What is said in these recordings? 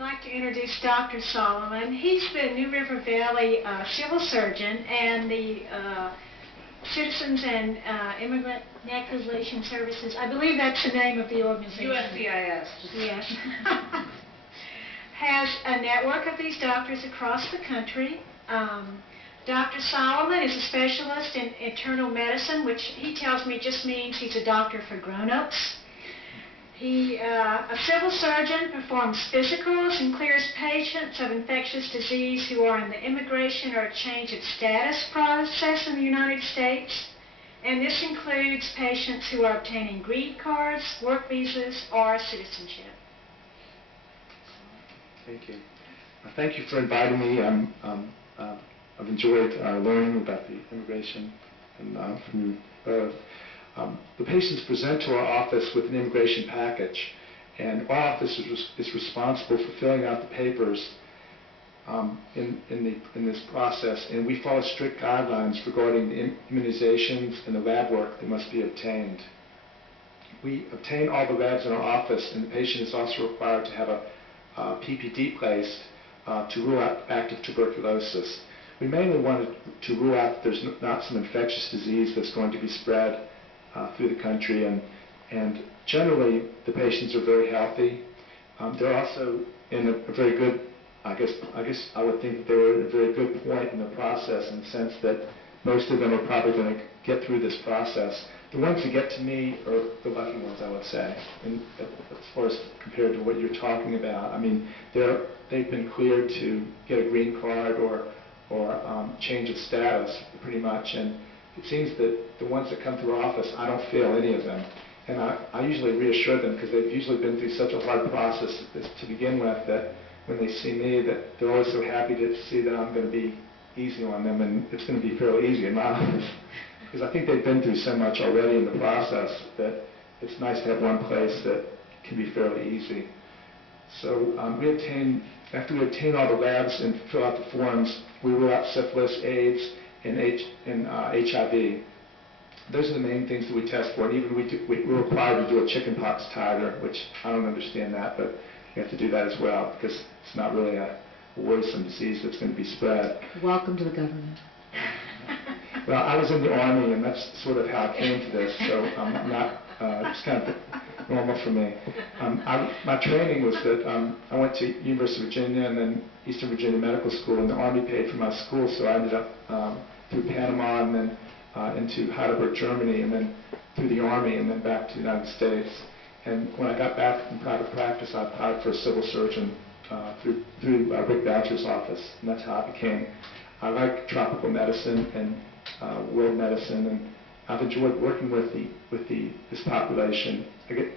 like to introduce Dr. Solomon. He's the New River Valley civil surgeon and the Citizens and Immigrant Naturalization Services. I believe that's the name of the organization. USCIS. Yes. Has a network of these doctors across the country. Dr. Solomon is a specialist in internal medicine, which he tells me just means he's a doctor for grown-ups. He, a civil surgeon, performs physicals and clears patients of infectious disease who are in the immigration or change of status process in the United States. And this includes patients who are obtaining green cards, work visas, or citizenship. Thank you. Thank you for inviting me. I've enjoyed learning about the immigration and from the patients present to our office with an immigration package, and our office is responsible for filling out the papers in this process, and we follow strict guidelines regarding the immunizations and the lab work that must be obtained. We obtain all the labs in our office, and the patient is also required to have a PPD placed to rule out active tuberculosis. We mainly wanted to rule out that there's not some infectious disease that's going to be spread through the country, and generally the patients are very healthy. They're also in a very good, I guess I would think that they were at a very good point in the process, in the sense that most of them are probably going to get through this process. The ones that get to me are the lucky ones, I would say, and as far as compared to what you're talking about. I mean, they've been cleared to get a green card or change of status, pretty much, and it seems that the ones that come through our office, I don't fail any of them. And I usually reassure them, because they've usually been through such a hard process to begin with, that when they see me, that they're always so happy to see that I'm going to be easy on them, and it's going to be fairly easy in my office. Because I think they've been through so much already in the process that it's nice to have one place that can be fairly easy. So after we obtain all the labs and fill out the forms, we rule out syphilis, AIDS, and HIV. Those are the main things that we test for, and even we're required to do a chickenpox titer, which I don't understand that, but we have to do that as well, because it's not really a worrisome disease that's going to be spread. Welcome to the government. Well, I was in the Army, and that's sort of how I came to this, so it's kind of normal for me. My training was that I went to University of Virginia and then Eastern Virginia Medical School, and the Army paid for my school, so I ended up through Panama and then into Heidelberg, Germany, and then through the Army and then back to the United States. And when I got back from private practice, I applied for a civil surgeon through Rick Boucher's office, and that's how I became. I like tropical medicine and world medicine, and I've enjoyed working with this population.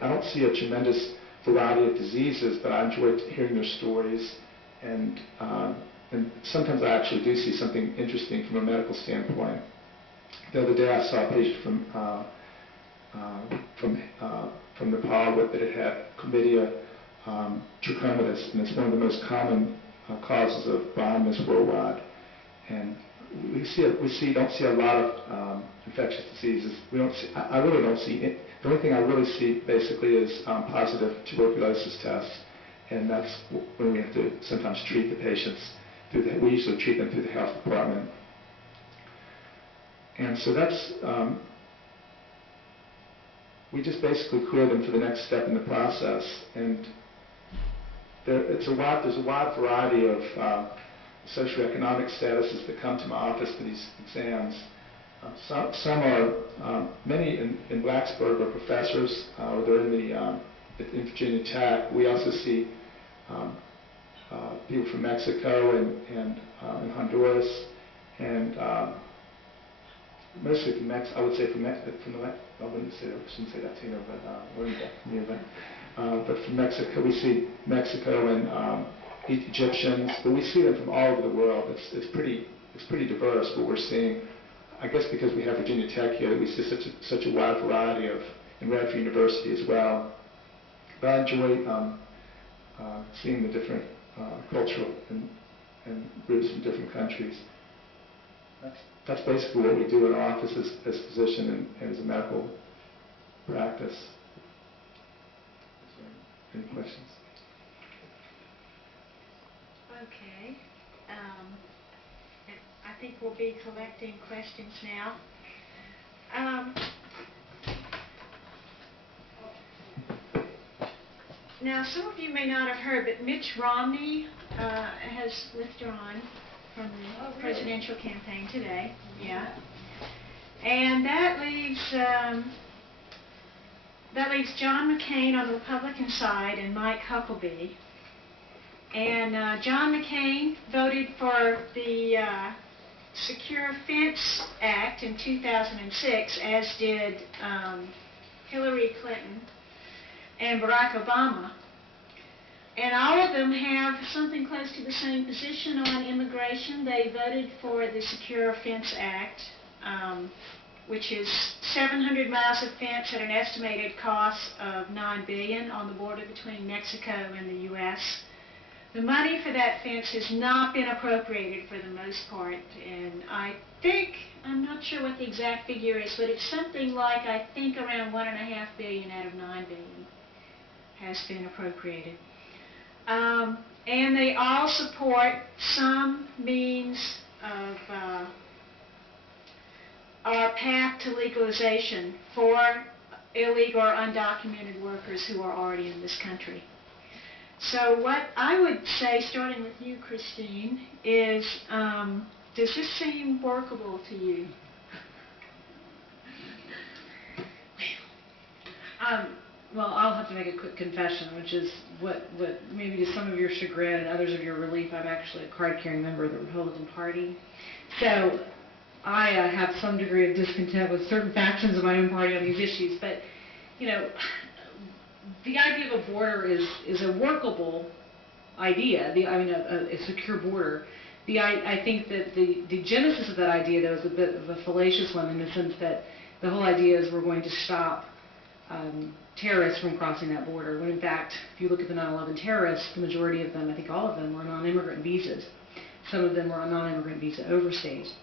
I don't see a tremendous variety of diseases, but I enjoyed hearing their stories, and sometimes I actually do see something interesting from a medical standpoint. The other day I saw a patient from Nepal that had chlamydia trachomatis, and it's one of the most common causes of blindness worldwide. And we don't see a lot of infectious diseases. I really don't see it. The only thing I really see basically is positive tuberculosis tests, and that's when we have to sometimes treat the patients we usually treat them through the health department. And so that's we just basically clear them for the next step in the process, and there's a wide variety of socioeconomic statuses that come to my office for these exams. Some are, many in Blacksburg are professors, or they're in Virginia Tech. We also see people from Mexico and Honduras, and mostly from I would say from I shouldn't say Latino, but learned that from you, but from Mexico, we see Mexico and Egyptians, but we see them from all over the world. It's pretty diverse what we're seeing. I guess because we have Virginia Tech here, that we see such a wide variety of, and Radford University as well. But I enjoy seeing the different cultural and groups from different countries. That's basically what we do in our office as a physician and as a medical practice. Any questions? Okay. And I think we'll be collecting questions now. Now, some of you may not have heard, but Mitch Romney has withdrawn from the presidential campaign today. Yeah. And that leaves John McCain on the Republican side and Mike Huckabee. And John McCain voted for the Secure Fence Act in 2006, as did Hillary Clinton and Barack Obama. And all of them have something close to the same position on immigration. They voted for the Secure Fence Act, which is 700 miles of fence at an estimated cost of $9 billion on the border between Mexico and the U.S. The money for that fence has not been appropriated for the most part, and I think, I'm not sure what the exact figure is, but it's something like, I think, around $1.5 billion out of $9 billion has been appropriated. And they all support some means of our path to legalization for illegal or undocumented workers who are already in this country. So what I would say, starting with you, Christine, is does this seem workable to you? Well, I'll have to make a quick confession, which is what maybe to some of your chagrin and others of your relief, I'm actually a card-carrying member of the Republican Party. So I have some degree of discontent with certain factions of my own party on these issues. But, you know, the idea of a border is a workable idea. A secure border. I think that the genesis of that idea, though, is a bit of a fallacious one in the sense that the whole idea is we're going to stop terrorists from crossing that border, when in fact, if you look at the 9/11 terrorists, the majority of them, I think all of them, were non-immigrant visas. Some of them were on non-immigrant visa overstays.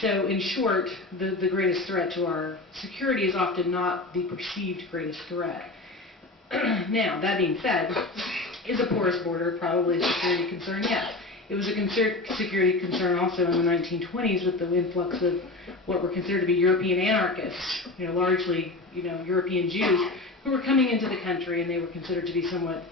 So in short, the greatest threat to our security is often not the perceived greatest threat. Now, that being said, is a porous border probably a security concern? Yes. It was a security concern also in the 1920s with the influx of what were considered to be European anarchists, largely, European Jews, who were coming into the country, and they were considered to be somewhat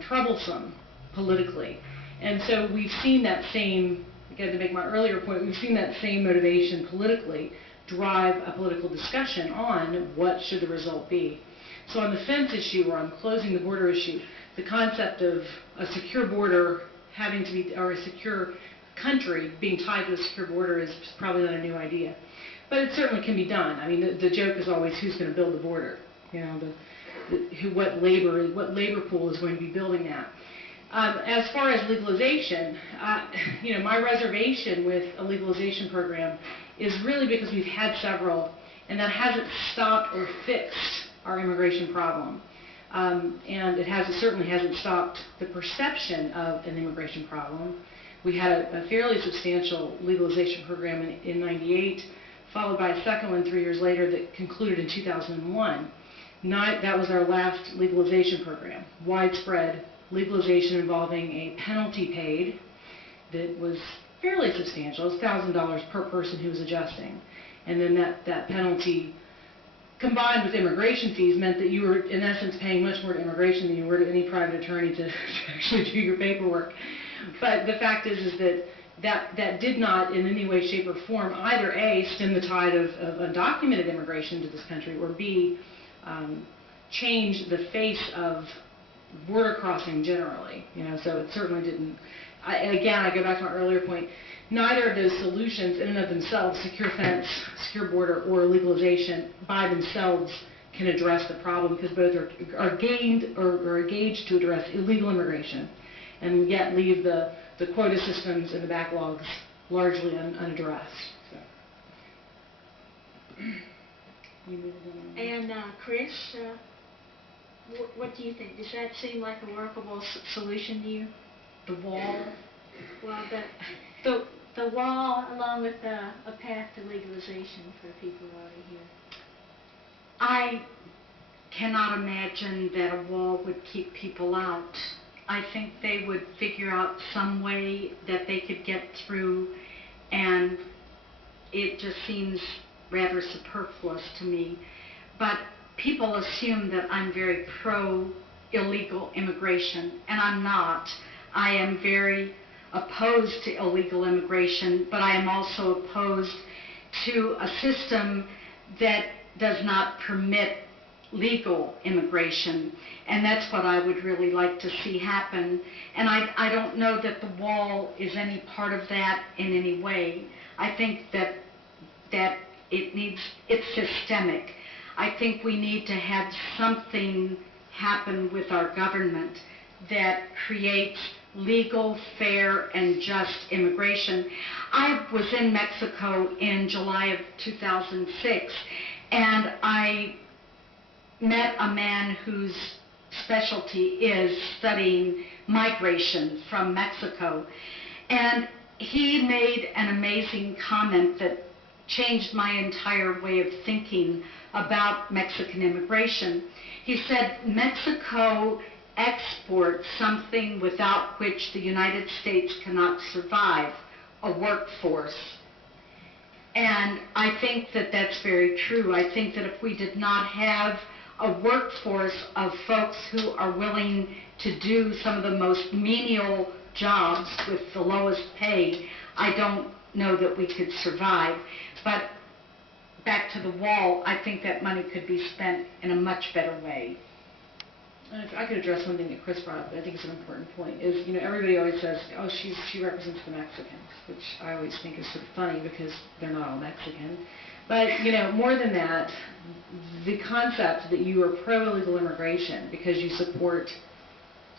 troublesome politically. And so we've seen that same, again to make my earlier point, we've seen that same motivation politically drive a political discussion on what should the result be. So on the fence issue, or on closing the border issue, the concept of a secure border having to be, or a secure country being tied to a secure border is probably not a new idea. But it certainly can be done. I mean, the joke is always who's going to build the border, what labor pool is going to be building that. As far as legalization, my reservation with a legalization program is really because we've had several, and that hasn't stopped or fixed our immigration problem. And it certainly hasn't stopped the perception of an immigration problem. We had a fairly substantial legalization program in '98, followed by a second one 3 years later that concluded in 2001. That was our last legalization program, widespread legalization involving a penalty paid that was fairly substantial. It was $1,000 per person who was adjusting. And then that penalty, combined with immigration fees, meant that you were, in essence, paying much more to immigration than you were to any private attorney to actually do your paperwork. But the fact is that did not in any way, shape, or form either A, stem the tide of undocumented immigration to this country, or B, change the face of border crossing generally. So it certainly didn't. Again, I go back to my earlier point. Neither of those solutions in and of themselves, secure fence, secure border, or legalization, by themselves can address the problem, because both are gauged to address illegal immigration, and yet leave the quota systems and the backlogs largely unaddressed. So. And Chris, what do you think? Does that seem like a workable solution to you? The wall? Well, the wall, along with a path to legalization for people already here. I cannot imagine that a wall would keep people out. I think they would figure out some way that they could get through, and it just seems rather superfluous to me. But people assume that I'm very pro-illegal immigration, and I'm not. I am very opposed to illegal immigration, but I am also opposed to a system that does not permit legal immigration, and that's what I would really like to see happen. And I don't know that the wall is any part of that in any way. I think that it's systemic. I think we need to have something happen with our government that creates legal, fair, and just immigration. I was in Mexico in July of 2006, and I met a man whose specialty is studying migration from Mexico. And he made an amazing comment that changed my entire way of thinking about Mexican immigration. He said, Mexico exports something without which the United States cannot survive, a workforce. And I think that that's very true. I think that if we did not have a workforce of folks who are willing to do some of the most menial jobs with the lowest pay, I don't know that we could survive. But back to the wall, I think that money could be spent in a much better way. And if I could address one thing that Chris brought up, that I think is an important point, is, everybody always says, oh, she represents the Mexicans, which I always think is sort of funny because they're not all Mexican. But, more than that, the concept that you are pro-illegal immigration because you support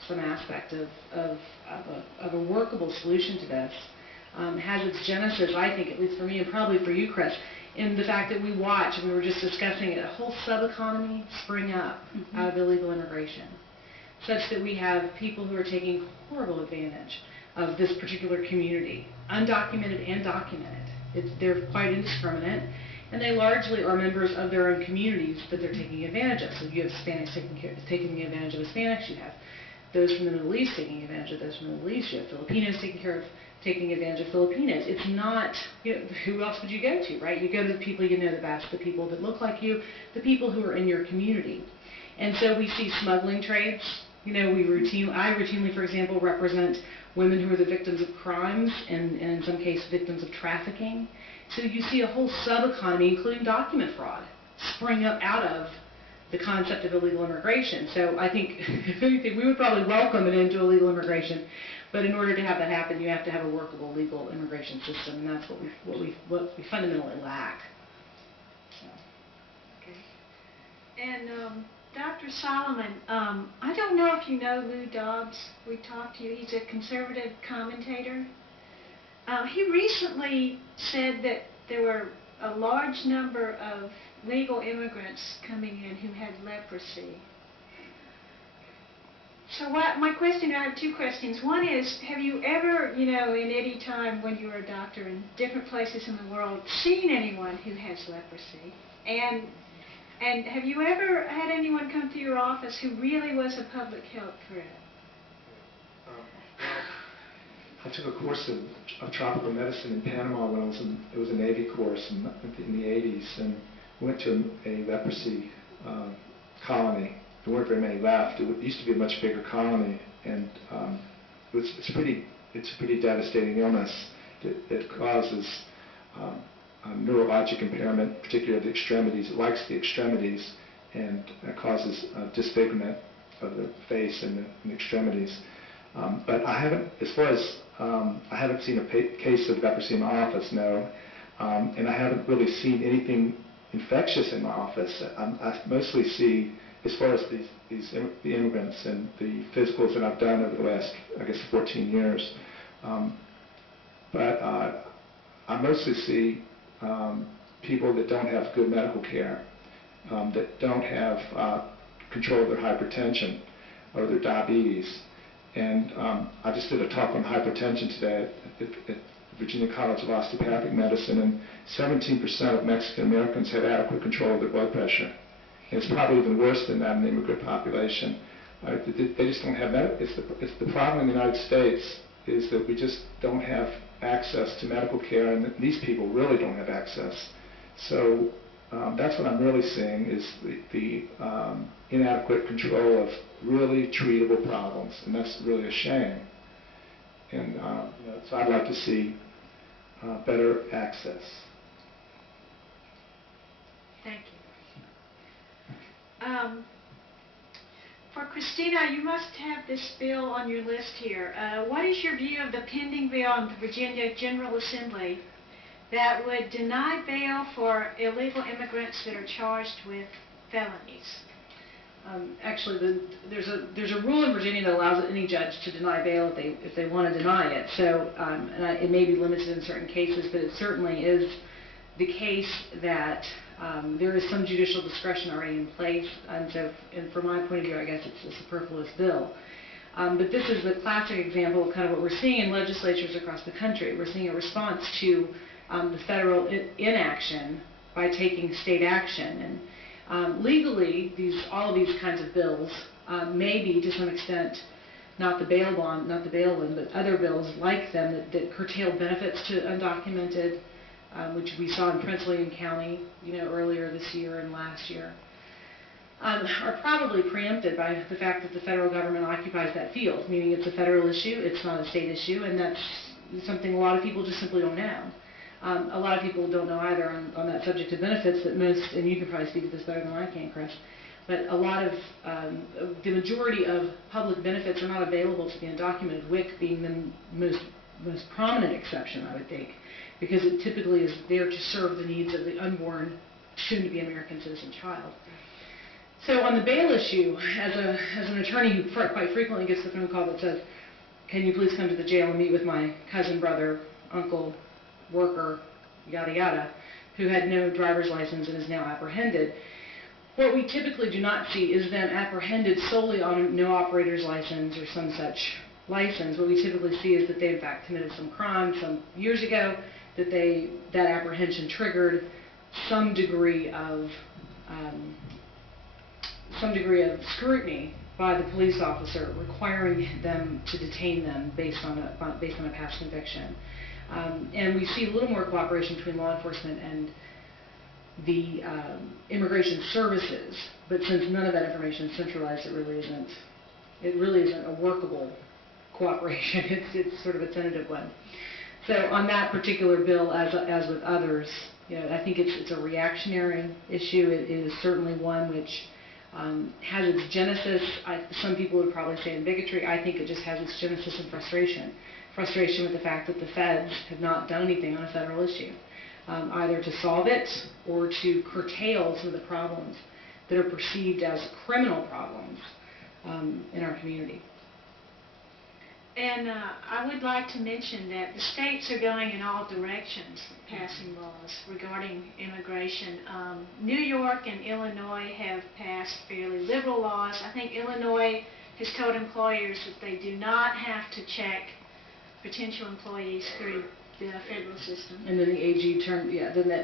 some aspect of a workable solution to this has its genesis, I think, at least for me and probably for you, Chris, in the fact that we watch, and we were just discussing it, a whole sub-economy spring up out of illegal immigration, such that we have people who are taking horrible advantage of this particular community, undocumented and documented. They're quite indiscriminate, and they largely are members of their own communities that they're taking advantage of. So you have Hispanics taking advantage of Hispanics, you have those from the Middle East taking advantage of those from the Middle East, you have Filipinos taking advantage of Filipinos. It's not, who else would you go to, right? You go to the people you know the best, the people that look like you, the people who are in your community. And so we see smuggling trades. I routinely, for example, represent women who are the victims of crimes and in some cases victims of trafficking. So you see a whole sub-economy, including document fraud, spring up out of the concept of illegal immigration. So I think, if anything, we would probably welcome an end to illegal immigration, but in order to have that happen, you have to have a workable legal immigration system, and that's what we fundamentally lack. So. Okay. And Dr. Solomon, I don't know if you know Lou Dobbs. We talked to you. He's a conservative commentator. He recently said that there were a large number of legal immigrants coming in who had leprosy. So my question, I have two questions. One is, have you ever, in any time when you were a doctor in different places in the world, seen anyone who has leprosy? And have you ever had anyone come to your office who really was a public health threat? I took a course of tropical medicine in Panama when it was a Navy course in the 80s, and we went to a leprosy colony. There weren't very many left. It used to be a much bigger colony, and it's a pretty devastating illness that causes neurologic impairment, particularly of the extremities. It likes the extremities, and it causes disfigurement of the face and the extremities. But I haven't, I haven't seen a case of leprosy in my office, no, and I haven't really seen anything infectious in my office. I mostly see, as far as the immigrants and the physicals that I've done over the last, 14 years, but I mostly see people that don't have good medical care, that don't have control of their hypertension or their diabetes. And I just did a talk on hypertension today at Virginia College of Osteopathic Medicine, and 17% of Mexican Americans have adequate control of their blood pressure. And it's probably even worse than that in the immigrant population. They just don't have that. It's the problem in the United States is that we just don't have access to medical care, and these people really don't have access. So that's what I'm really seeing is the inadequate control of really treatable problems, and that's really a shame. And so I'd like to see better access. Thank you. For Christina, you must have this bill on your list here. What is your view of the pending bill in the Virginia General Assembly that would deny bail for illegal immigrants that are charged with felonies? Actually, there's a rule in Virginia that allows any judge to deny bail if they want to deny it. So, it may be limited in certain cases, but it certainly is the case that there is some judicial discretion already in place. And so, from my point of view, I guess it's a superfluous bill. But this is the classic example of kind of what we're seeing in legislatures across the country. We're seeing a response to the federal inaction by taking state action. And legally, all of these kinds of bills may be, to some extent, not the bail one, but other bills like them that curtail benefits to undocumented, which we saw in Prince William County, earlier this year and last year, are probably preempted by the fact that the federal government occupies that field, meaning it's a federal issue, it's not a state issue, and that's something a lot of people just simply don't know. A lot of people don't know either on that subject of benefits that most, and you can probably speak to this better than I can, Chris, but a lot of, the majority of public benefits are not available to the undocumented, WIC being the most prominent exception, I would think, because it typically is there to serve the needs of the unborn, soon-to-be American citizen child. So on the bail issue, as an attorney who quite frequently gets the phone call that says, can you please come to the jail and meet with my cousin, brother, uncle, worker, yada yada, who had no driver's license and is now apprehended. What we typically do not see is them apprehended solely on a no operator's license or some such license. What we typically see is that they in fact committed some crime some years ago, that apprehension triggered some degree of scrutiny by the police officer, requiring them to detain them based on a past conviction. And we see a little more cooperation between law enforcement and the immigration services, but since none of that information is centralized, it really isn't a workable cooperation. It's sort of a tentative one. So on that particular bill, as with others, I think it's a reactionary issue. It is certainly one which has its genesis, some people would probably say in bigotry. I think it just has its genesis in frustration. Frustration with the fact that the feds have not done anything on a federal issue, either to solve it or to curtail some of the problems that are perceived as criminal problems in our community. And I would like to mention that the states are going in all directions passing laws regarding immigration. New York and Illinois have passed fairly liberal laws. I think Illinois has told employers that they do not have to check potential employees through the federal system. And then the AG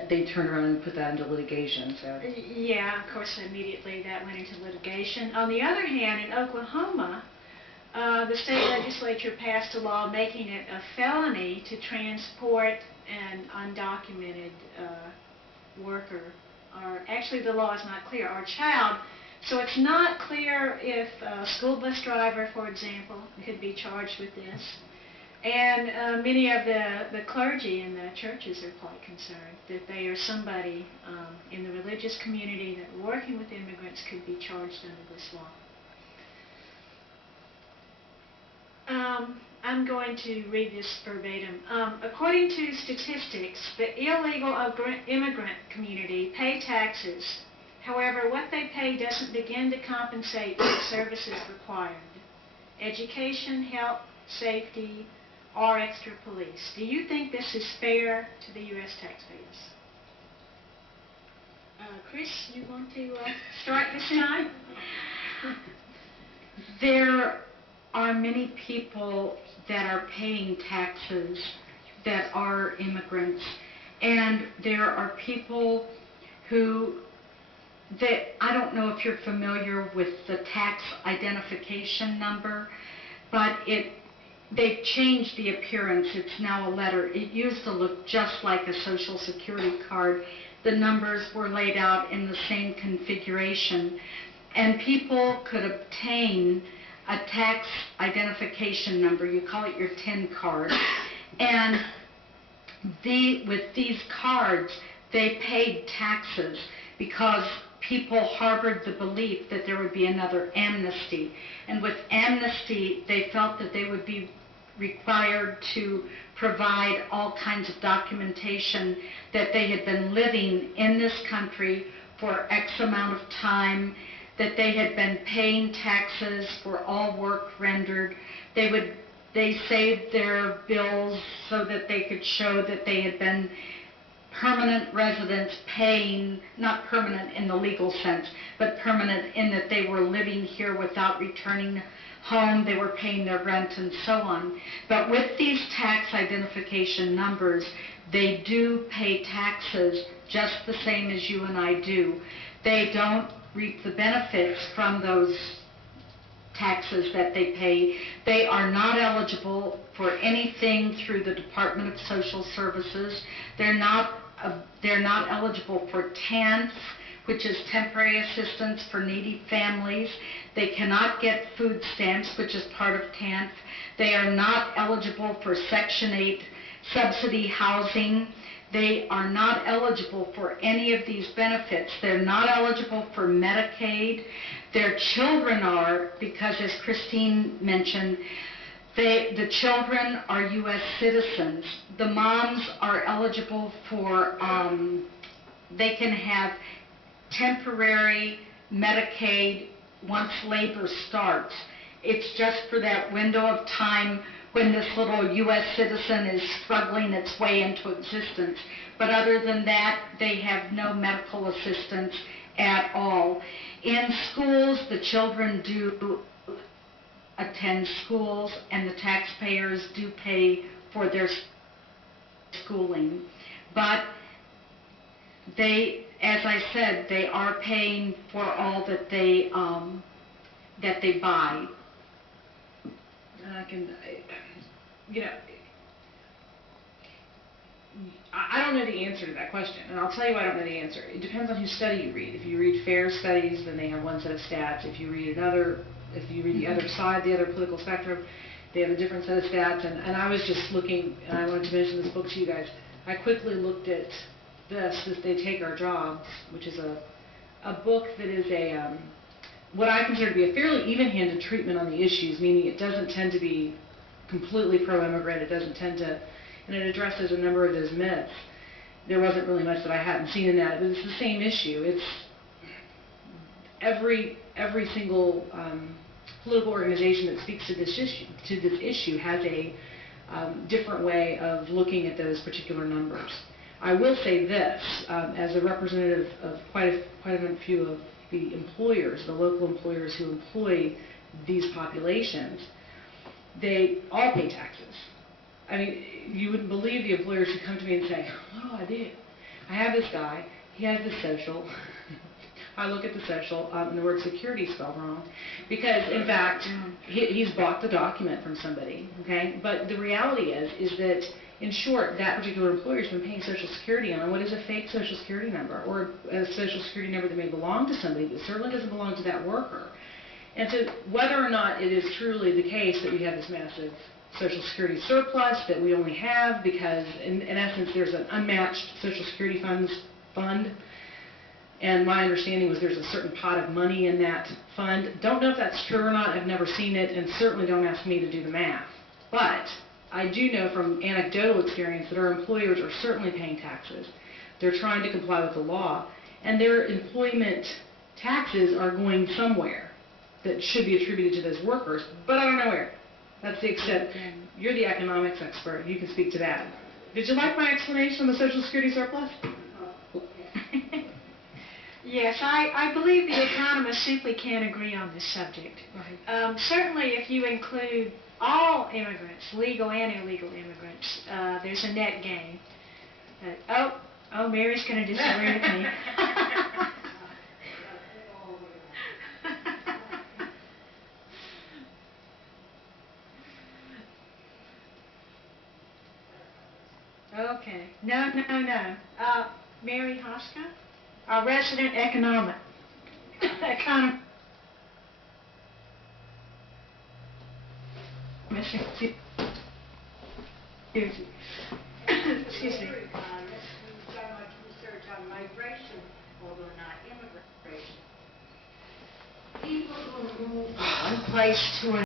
they turned around and put that into litigation. So. Yeah, of course, immediately that went into litigation. On the other hand, in Oklahoma, the state legislature passed a law making it a felony to transport an undocumented worker, or actually the law is not clear, or child. So it's not clear if a school bus driver, for example, could be charged with this. And many of the clergy in the churches are quite concerned that they are somebody in the religious community that are working with immigrants could be charged under this law. I'm going to read this verbatim. According to statistics, the illegal immigrant community pay taxes. However, what they pay doesn't begin to compensate for the services required. Education, health, safety, or extra police. Do you think this is fair to the U.S. taxpayers? Chris, you want to start this time? There are many people that are paying taxes that are immigrants, and there are people who I don't know if you're familiar with the tax identification number, but they've changed the appearance. It's now a letter. It used to look just like a Social Security card. The numbers were laid out in the same configuration, and people could obtain a tax identification number. You call it your TIN card. And with these cards, they paid taxes because people harbored the belief that there would be another amnesty. And with amnesty, they felt that they would be required to provide all kinds of documentation that they had been living in this country for X amount of time, that they had been paying taxes for all work rendered. They saved their bills so that they could show that they had been permanent residents paying, not permanent in the legal sense, but permanent in that they were living here without returning home, they were paying their rent and so on. But with these tax identification numbers, they do pay taxes just the same as you and I do. They don't reap the benefits from those taxes that they pay. They are not eligible for anything through the Department of Social Services. They're not eligible for TANF, which is Temporary Assistance for Needy Families. They cannot get food stamps, which is part of TANF. They are not eligible for Section 8 subsidy housing. They are not eligible for any of these benefits. They're not eligible for Medicaid. Their children are, because as Christine mentioned, the children are U.S. citizens. The moms are eligible for, they can have temporary Medicaid once labor starts. It's just for that window of time when this little U.S. citizen is struggling its way into existence. But other than that, they have no medical assistance at all. In schools, the children do attend schools, and the taxpayers do pay for their schooling. But they, as I said, they are paying for all that they buy. And I don't know the answer to that question, and I'll tell you why I don't know the answer. It depends on whose study you read. If you read FAIR studies, then they have one set of stats. If you read the other side, the other political spectrum, they have a different set of stats. And I was just looking, and I wanted to mention this book to you guys. I quickly looked at this They Take Our Jobs, which is a book that is what I consider to be a fairly even-handed treatment on the issues, meaning it doesn't tend to be completely pro-immigrant. It doesn't tend to, and it addresses a number of those myths. There wasn't really much that I hadn't seen in that, but it's the same issue. It's every single political organization that speaks to this issue has a different way of looking at those particular numbers. I will say this, as a representative of quite a few of the employers, the local employers who employ these populations, they all pay taxes. I mean, you wouldn't believe the employers who come to me and say, what do? I have this guy, he has this social. I look at the social, and the word security is spelled wrong, because in fact, he's bought the document from somebody, okay? But the reality is that, in short, that particular employer has been paying Social Security on what is a fake Social Security number, or a Social Security number that may belong to somebody, but certainly doesn't belong to that worker. And so whether or not it is truly the case that we have this massive Social Security surplus that we only have because, in essence, there's an unmatched Social Security fund, and my understanding was there's a certain pot of money in that fund. Don't know if that's true or not. I've never seen it, and certainly don't ask me to do the math. But I do know from anecdotal experience that our employers are certainly paying taxes. They're trying to comply with the law, and their employment taxes are going somewhere that should be attributed to those workers, but I don't know where. That's the extent. You're the economics expert. You can speak to that. Did you like my explanation on the Social Security surplus? Yes, I believe the economists simply can't agree on this subject. Right. Certainly, if you include all immigrants, legal and illegal immigrants, there's a net gain. But, oh, Mary's going to disagree with me. Okay. No. Mary Hoska, our resident economist. Excuse me. We've done much research on migration, although not immigration. People who move from one place to another.